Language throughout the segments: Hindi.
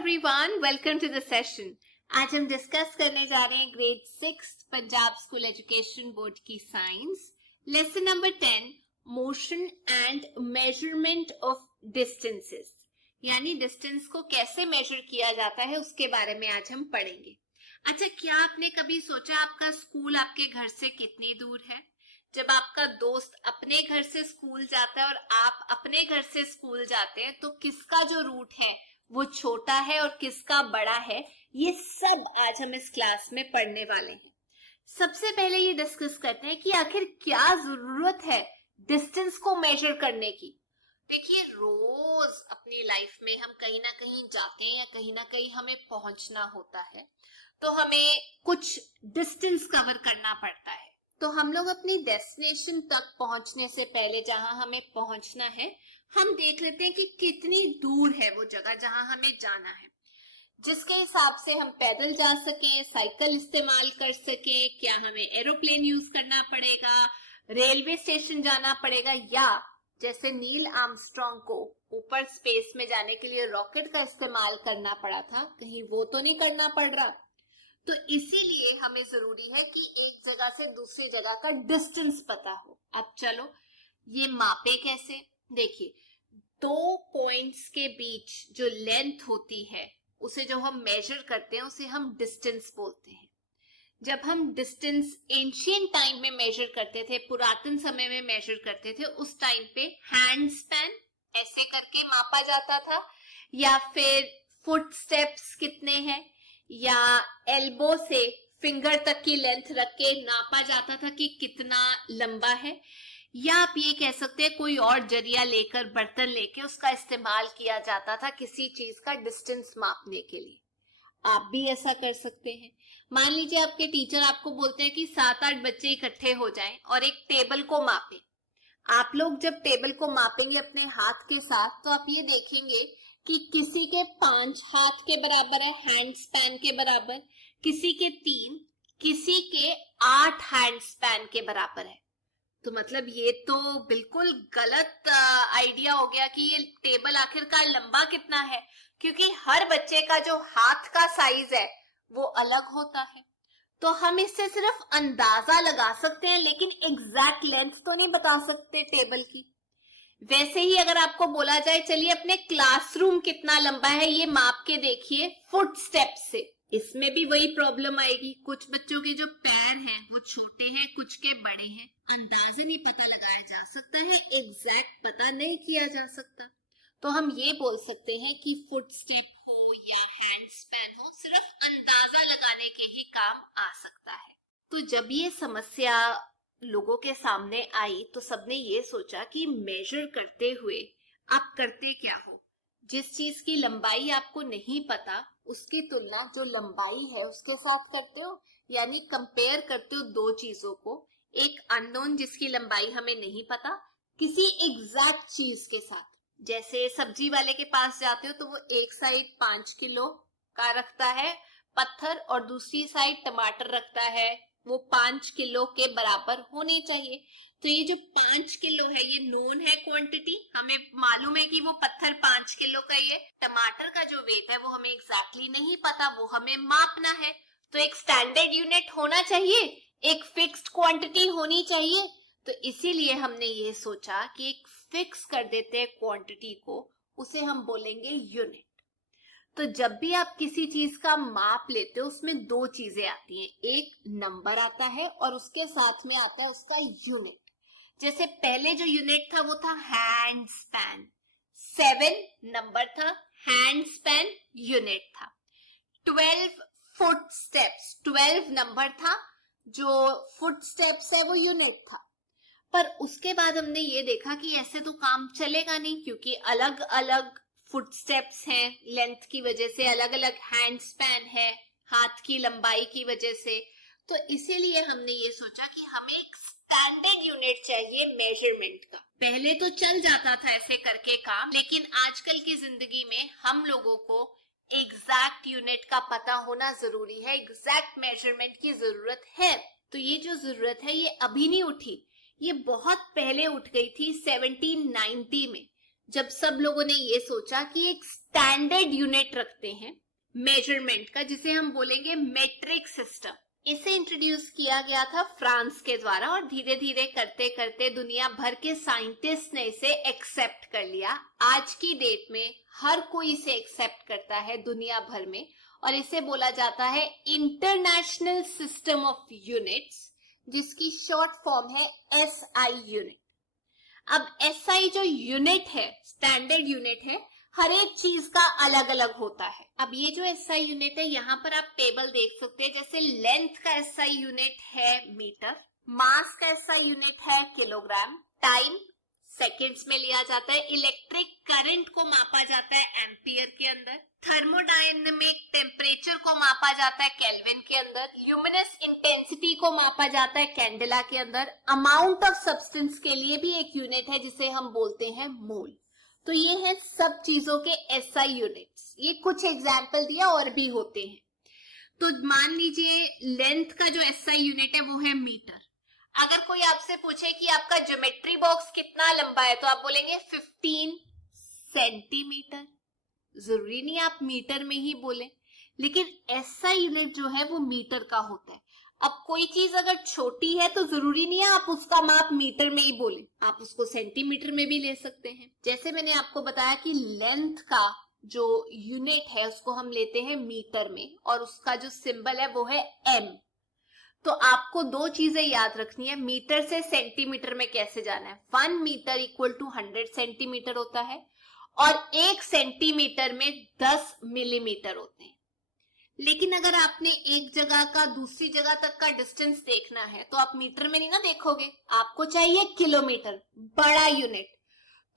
Everyone, welcome to the session. आज हम डिस्कस करने जा रहे हैं grade 6 Punjab school education board की science, lesson number 10, motion and measurement of distances. यानी डिस्टेंस को कैसे मेजर किया जाता है उसके बारे में आज हम पढ़ेंगे। अच्छा, क्या आपने कभी सोचा आपका स्कूल आपके घर से कितनी दूर है? जब आपका दोस्त अपने घर से स्कूल जाता है और आप अपने घर से स्कूल जाते हैं, तो किसका जो रूट है वो छोटा है और किसका बड़ा है, ये सब आज हम इस क्लास में पढ़ने वाले हैं। सबसे पहले ये डिस्कस करते हैं कि आखिर क्या जरूरत है डिस्टेंस को मेजर करने की। देखिए, रोज अपनी लाइफ में हम कहीं ना कहीं जाते हैं या कहीं ना कहीं हमें पहुंचना होता है, तो हमें कुछ डिस्टेंस कवर करना पड़ता है। तो हम लोग अपनी डेस्टिनेशन तक पहुंचने से पहले जहां हमें पहुंचना है, हम देख लेते हैं कि कितनी दूर है वो जगह जहां हमें जाना है, जिसके हिसाब से हम पैदल जा सकें, साइकिल इस्तेमाल कर सकें, क्या हमें एरोप्लेन यूज करना पड़ेगा, रेलवे स्टेशन जाना पड़ेगा, या जैसे नील आर्मस्ट्रॉन्ग को ऊपर स्पेस में जाने के लिए रॉकेट का इस्तेमाल करना पड़ा था, कहीं वो तो नहीं करना पड़ रहा। तो इसीलिए हमें जरूरी है कि एक जगह से दूसरी जगह का डिस्टेंस पता हो। अब चलो ये मापे कैसे। देखिए, दो पॉइंट्स के बीच जो लेंथ होती है उसे जो हम मेजर करते हैं उसे हम डिस्टेंस बोलते हैं। जब हम डिस्टेंस एंशिएंट टाइम में मेजर करते थे, पुरातन समय में मेजर करते थे, उस टाइम पे हैंड स्पैन ऐसे करके मापा जाता था, या फिर फुट स्टेप्स कितने हैं, या एल्बो से फिंगर तक की लेंथ रख के नापा जाता था कि कितना लंबा है, या आप ये कह सकते हैं कोई और जरिया लेकर, बर्तन लेके उसका इस्तेमाल किया जाता था किसी चीज का डिस्टेंस मापने के लिए। आप भी ऐसा कर सकते हैं। मान लीजिए आपके टीचर आपको बोलते हैं कि 7-8 बच्चे इकट्ठे हो जाएं और एक टेबल को मापें। आप लोग जब टेबल को मापेंगे अपने हाथ के साथ, तो आप ये देखेंगे कि किसी के 5 हाथ के बराबर है, हैंड स्पैन के बराबर, किसी के 3, किसी के 8 हैंड स्पैन के बराबर है। तो मतलब ये तो बिल्कुल गलत आइडिया हो गया कि ये टेबल आखिरकार लंबा कितना है, क्योंकि हर बच्चे का जो हाथ का साइज है वो अलग होता है। तो हम इससे सिर्फ अंदाजा लगा सकते हैं, लेकिन एग्जैक्ट लेंथ तो नहीं बता सकते टेबल की। वैसे ही अगर आपको बोला जाए चलिए अपने क्लासरूम कितना लंबा है ये माप के देखिए फुट स्टेप से, इसमें भी वही प्रॉब्लम आएगी। कुछ बच्चों के जो पैर हैं वो छोटे हैं, कुछ के बड़े हैं, अंदाजा नहीं पता लगाया जा सकता है, एग्जैक्ट पता नहीं किया जा सकता। तो हम ये बोल सकते हैं कि फुट स्टेप हो या हैंड स्पैन हो, सिर्फ अंदाजा लगाने के ही काम आ सकता है। तो जब ये समस्या लोगों के सामने आई तो सबने ये सोचा कि मेजर करते हुए आप करते क्या हो। जिस चीज की लंबाई आपको नहीं पता उसकी तुलना जो लंबाई है उसके साथ करते हो, यानी कंपेयर करते हो दो चीजों को, एक अननोन जिसकी लंबाई हमें नहीं पता किसी एग्जैक्ट चीज के साथ। जैसे सब्जी वाले के पास जाते हो तो वो एक साइड 5 किलो का रखता है पत्थर और दूसरी साइड टमाटर रखता है, वो 5 किलो के बराबर होनी चाहिए। तो ये जो 5 किलो है ये नोन है क्वांटिटी, हमें मालूम है कि वो पत्थर 5 किलो का ही है। टमाटर का जो वेट है वो हमें एग्जैक्टली नहीं पता, वो हमें मापना है। तो एक स्टैंडर्ड यूनिट होना चाहिए, एक फिक्स्ड क्वांटिटी होनी चाहिए। तो इसीलिए हमने ये सोचा कि एक फिक्स कर देते हैं क्वांटिटी को, उसे हम बोलेंगे यूनिट। तो जब भी आप किसी चीज का माप लेते हो उसमें दो चीजें आती हैं, एक नंबर आता है और उसके साथ में आता है उसका यूनिट। जैसे पहले जो यूनिट था वो था हैंड स्पैन, 7 नंबर था, हैंड स्पैन यूनिट था। 12 फुट स्टेप्स 12 नंबर था, जो फुट स्टेप्स है वो यूनिट था। पर उसके बाद हमने ये देखा कि ऐसे तो काम चलेगा नहीं, क्योंकि अलग अलग फुट स्टेप्स हैं, लेंथ की वजह से अलग अलग हैंड स्पैन है हाथ की लंबाई की वजह से। तो इसीलिए हमने ये सोचा कि हमें एक स्टैंडर्ड यूनिट चाहिए मेजरमेंट का। पहले तो चल जाता था ऐसे करके काम, लेकिन आजकल की जिंदगी में हम लोगों को एग्जैक्ट यूनिट का पता होना जरूरी है, एग्जैक्ट मेजरमेंट की जरूरत है। तो ये जो जरूरत है ये अभी नहीं उठी, ये बहुत पहले उठ गई थी 1790 में, जब सब लोगों ने ये सोचा कि एक स्टैंडर्ड यूनिट रखते हैं मेजरमेंट का, जिसे हम बोलेंगे मेट्रिक सिस्टम। इसे इंट्रोड्यूस किया गया था फ्रांस के द्वारा और धीरे धीरे करते करते दुनिया भर के साइंटिस्ट ने इसे एक्सेप्ट कर लिया। आज की डेट में हर कोई इसे एक्सेप्ट करता है दुनिया भर में, और इसे बोला जाता है इंटरनेशनल सिस्टम ऑफ यूनिट्स, जिसकी शॉर्ट फॉर्म है एसआई यूनिट। अब एसआई जो यूनिट है, स्टैंडर्ड यूनिट है, हर एक चीज का अलग अलग होता है। अब ये जो एसआई यूनिट है, यहाँ पर आप टेबल देख सकते हैं। जैसे लेंथ का एसआई यूनिट है मीटर, मास का एसआई यूनिट है किलोग्राम, टाइम सेकंड्स में लिया जाता है, इलेक्ट्रिक करंट को मापा जाता है एम्पियर के अंदर, थर्मोडायनेमिक टेम्परेचर को मापा जाता है केल्विन के अंदर, ल्यूमिनस इंटेंसिटी को मापा जाता है कैंडेला के अंदर, अमाउंट ऑफ सब्सटेंस के लिए भी एक यूनिट है जिसे हम बोलते हैं मोल। तो ये है सब चीजों के एसआई यूनिट्स। ये कुछ एग्जाम्पल दिया, और भी होते हैं। तो मान लीजिए लेंथ का जो एसआई यूनिट है वो है मीटर। अगर कोई आपसे पूछे कि आपका ज्योमेट्री बॉक्स कितना लंबा है, तो आप बोलेंगे 15 सेंटीमीटर। जरूरी नहीं आप मीटर में ही बोले, लेकिन एसआई यूनिट जो है वो मीटर का होता है। अब कोई चीज अगर छोटी है तो जरूरी नहीं है आप उसका माप मीटर में ही बोले, आप उसको सेंटीमीटर में भी ले सकते हैं। जैसे मैंने आपको बताया कि लेंथ का जो यूनिट है उसको हम लेते हैं मीटर में, और उसका जो सिंबल है वो है एम। तो आपको दो चीजें याद रखनी है, मीटर से सेंटीमीटर में कैसे जाना है। 1 मीटर इक्वल टू 100 सेंटीमीटर होता है, और 1 सेंटीमीटर में 10 मिलीमीटर होते हैं। लेकिन अगर आपने एक जगह का दूसरी जगह तक का डिस्टेंस देखना है तो आप मीटर में नहीं ना देखोगे, आपको चाहिए किलोमीटर, बड़ा यूनिट।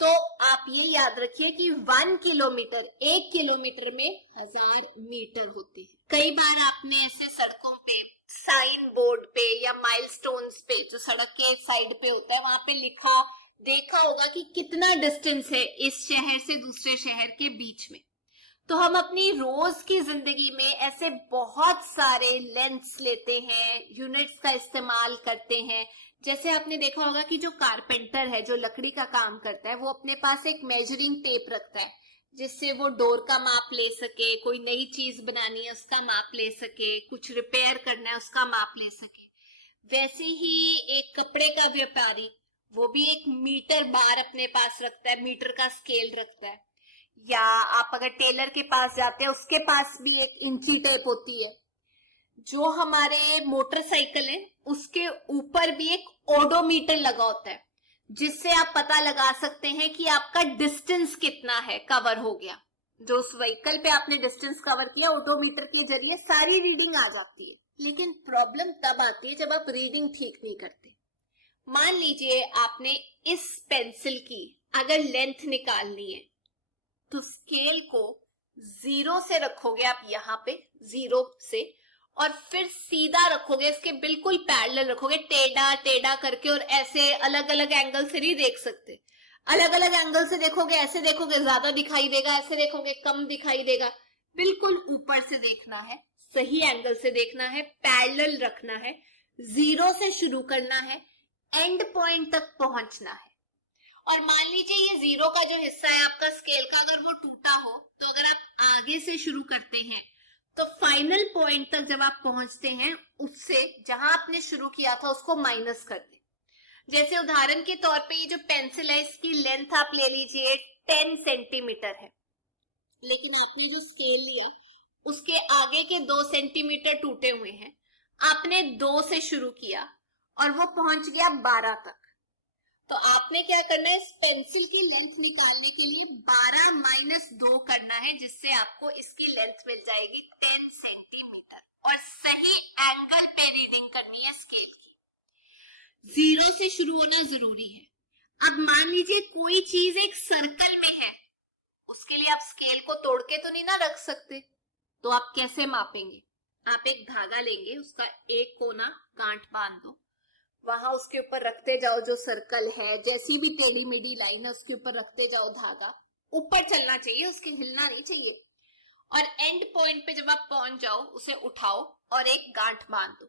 तो आप ये याद रखिए कि 1 किलोमीटर, 1 किलोमीटर में 1000 मीटर होते हैं। कई बार आपने ऐसे सड़कों पे, साइन बोर्ड पे या माइलस्टोन्स पे, जो सड़क के साइड पे होता है, वहां पे लिखा देखा होगा कि कितना डिस्टेंस है इस शहर से दूसरे शहर के बीच में। तो हम अपनी रोज की जिंदगी में ऐसे बहुत सारे लेंथ्स लेते हैं, यूनिट्स का इस्तेमाल करते हैं। जैसे आपने देखा होगा कि जो कारपेंटर है, जो लकड़ी का काम करता है, वो अपने पास एक मेजरिंग टेप रखता है जिससे वो डोर का माप ले सके, कोई नई चीज बनानी है उसका माप ले सके, कुछ रिपेयर करना है उसका माप ले सके। वैसे ही एक कपड़े का व्यापारी, वो भी एक मीटर बार अपने पास रखता है, मीटर का स्केल रखता है। या आप अगर टेलर के पास जाते हैं, उसके पास भी एक इंची टेप होती है। जो हमारे मोटरसाइकिल है उसके ऊपर भी एक ओडोमीटर लगा होता है, जिससे आप पता लगा सकते हैं कि आपका डिस्टेंस कितना है, कवर हो गया। जो उस व्हीकल पे आपने डिस्टेंस कवर किया, ओडोमीटर के जरिए सारी रीडिंग आ जाती है। लेकिन प्रॉब्लम तब आती है जब आप रीडिंग ठीक नहीं करते। मान लीजिए आपने इस पेंसिल की अगर लेंथ निकालनी है, तो स्केल को 0 से रखोगे आप यहाँ पे, 0 से, और फिर सीधा रखोगे, इसके बिल्कुल पैरेलल रखोगे, टेढ़ा टेढ़ा करके। और ऐसे अलग अलग एंगल से नहीं देख सकते, अलग अलग एंगल से देखोगे, ऐसे देखोगे ज्यादा दिखाई देगा, ऐसे देखोगे कम दिखाई देगा। बिल्कुल ऊपर से देखना है, सही एंगल से देखना है, पैरेलल रखना है, 0 से शुरू करना है, एंड पॉइंट तक पहुंचना है। और मान लीजिए ये 0 का जो हिस्सा है आपका स्केल का, अगर वो टूटा हो, तो अगर आप आगे से शुरू करते हैं तो फाइनल पॉइंट तक जब आप पहुंचते हैं, उससे जहां आपने शुरू किया था उसको माइनस कर दे। जैसे उदाहरण के तौर पे ये जो पेंसिल है, इसकी लेंथ आप ले लीजिए 10 सेंटीमीटर है, लेकिन आपने जो स्केल लिया उसके आगे के 2 सेंटीमीटर टूटे हुए हैं। आपने 2 से शुरू किया और वो पहुंच गया 12 तक। तो आपने क्या करना है, इस पेंसिल की लेंथ निकालने के लिए 12 माइनस 2 करना है, जिससे आपको इसकी लेंथ मिल जाएगी 10 सेंटीमीटर। और सही एंगल पे रीडिंग करनी है स्केल की। 0 से शुरू होना जरूरी है। अब मान लीजिए कोई चीज एक सर्कल में है, उसके लिए आप स्केल को तोड़ के तो नहीं ना रख सकते, तो आप कैसे मापेंगे? आप एक धागा लेंगे, उसका एक कोना गांठ बांध दो, वहां उसके ऊपर रखते जाओ जो सर्कल है, जैसी भी टेढ़ी मेढ़ी लाइन है उसके ऊपर रखते जाओ धागा, ऊपर चलना चाहिए, उसके हिलना नहीं चाहिए। और एंड पॉइंट पे जब आप पहुंच जाओ, उसे उठाओ और एक गांठ बांध दो।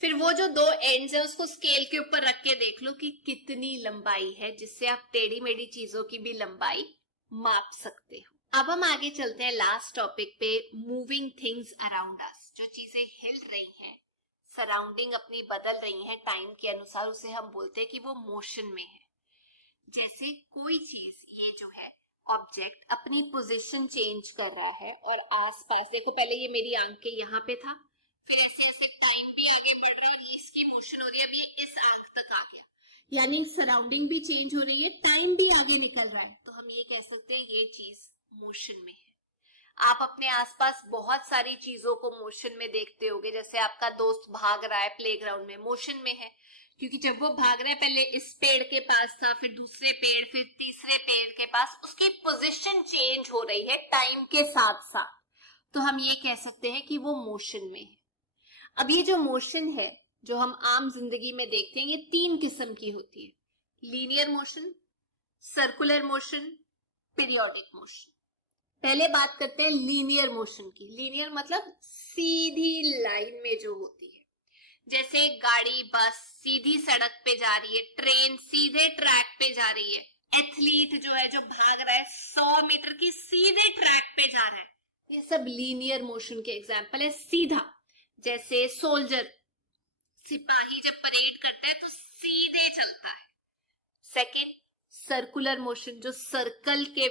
फिर वो जो दो एंड्स है उसको स्केल के ऊपर रख के देख लो कि कितनी लंबाई है, जिससे आप टेढ़ी मेढ़ी चीजों की भी लंबाई माप सकते हो। अब हम आगे चलते हैं लास्ट टॉपिक पे, मूविंग थिंग्स अराउंड अस। जो चीजें हिल रही हैं, सराउंडिंग अपनी बदल रही हैं टाइम के अनुसार, उसे हम बोलते हैं कि वो मोशन में है। जैसे कोई चीज, ये जो है ऑब्जेक्ट अपनी पोजीशन चेंज कर रहा है और आसपास देखो, पहले ये मेरी आंख के यहाँ पे था, फिर ऐसे ऐसे टाइम भी आगे बढ़ रहा है और इसकी मोशन हो रही है, अब ये इस आंख तक आ गया, यानी सराउंडिंग भी चेंज हो रही है, टाइम भी आगे निकल रहा है, तो हम ये कह सकते हैं ये चीज मोशन में है। आप अपने आसपास बहुत सारी चीजों को मोशन में देखते होगे, जैसे आपका दोस्त भाग रहा है प्लेग्राउंड में, मोशन में है, क्योंकि जब वो भाग रहा है पहले इस पेड़ के पास था, फिर दूसरे पेड़, फिर तीसरे पेड़ के पास, उसकी पोजीशन चेंज हो रही है टाइम के साथ साथ, तो हम ये कह सकते हैं कि वो मोशन में है। अब ये जो मोशन है जो हम आम जिंदगी में देखते हैं, ये 3 किस्म की होती है, linear motion, circular motion, periodic motion. पहले बात करते हैं लीनियर मोशन की। लीनियर मतलब सीधी लाइन में जो होती है, जैसे गाड़ी, बस सीधी सड़क पे जा रही है, ट्रेन सीधे ट्रैक पे जा रही है, एथलीट जो है जो भाग रहा है 100 मीटर की सीधे ट्रैक पे जा रहा है, ये सब लीनियर मोशन के एग्जाम्पल है। सीधा, जैसे सोल्जर, सिपाही जब परेड करता है तो सीधे चलता है। सेकेंड, सर्कुलर मोशन, जो सर्कल के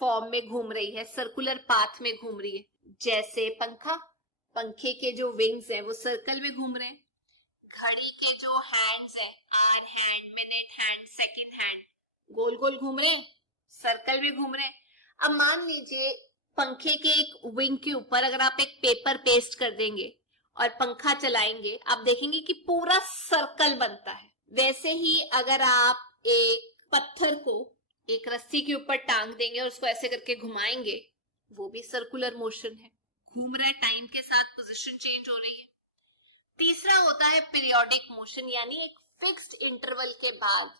फॉर्म में घूम रही है, सर्कुलर पाथ में घूम रही है, जैसे पंखा, पंखे के जो विंग्स हैं वो सर्कल में घूम रहे हैं। घड़ी के जो हैंड्स हैं, hour hand, minute hand, second hand, गोल गोल घूम रहे हैं, सर्कल में घूम रहे हैं। अब मान लीजिए पंखे के एक विंग के ऊपर अगर आप एक पेपर पेस्ट कर देंगे और पंखा चलाएंगे, आप देखेंगे कि पूरा सर्कल बनता है। वैसे ही अगर आप एक पत्थर को एक रस्सी के ऊपर टांग देंगे और उसको ऐसे करके घुमाएंगे, वो भी सर्कुलर मोशन है, घूम रहा है, टाइम के साथ पोजीशन चेंज हो रही है। तीसरा होता है पीरियोडिक मोशन, यानी एक फिक्स्ड इंटरवल के बाद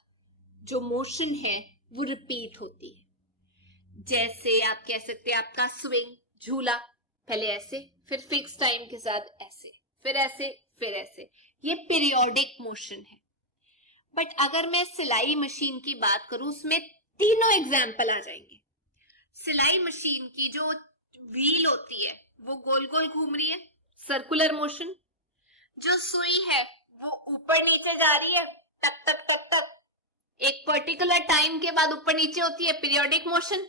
जो मोशन है वो रिपीट होती है। जैसे आप कह सकते हैं आपका स्विंग, झूला, पहले ऐसे, फिर फिक्स टाइम के साथ ऐसे, फिर ऐसे, फिर ऐसे, ये पीरियोडिक मोशन है। बट अगर मैं सिलाई मशीन की बात करूं, उसमें तीनों एग्जाम्पल आ जाएंगे। सिलाई मशीन की जो व्हील होती है वो गोल गोल घूम रही है, सर्कुलर मोशन। जो सुई है वो ऊपर नीचे जा रही है, टक टक टक टक, एक पर्टिकुलर टाइम के बाद ऊपर नीचे होती है, पीरियोडिक मोशन।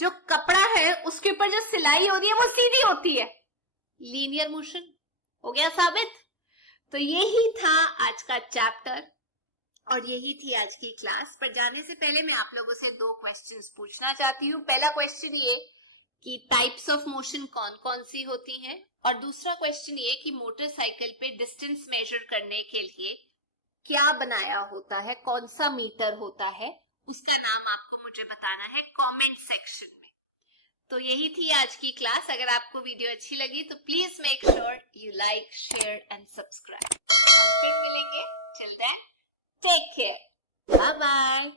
जो कपड़ा है उसके ऊपर जो सिलाई हो रही है वो सीधी होती है, लीनियर मोशन। हो गया साबित। तो यही था आज का चैप्टर और यही थी आज की क्लास। पर जाने से पहले मैं आप लोगों से 2 क्वेश्चंस पूछना चाहती हूँ। पहला क्वेश्चन ये कि टाइप्स ऑफ मोशन कौन कौन सी होती हैं, और दूसरा क्वेश्चन ये कि मोटरसाइकिल पे डिस्टेंस मेजर करने के लिए क्या बनाया होता है, कौन सा मीटर होता है, उसका नाम आपको मुझे बताना है कमेंट सेक्शन में। तो यही थी आज की क्लास। अगर आपको वीडियो अच्छी लगी तो please make sure you like, share and subscribe. हम फिर मिलेंगे। Till then take care, bye bye.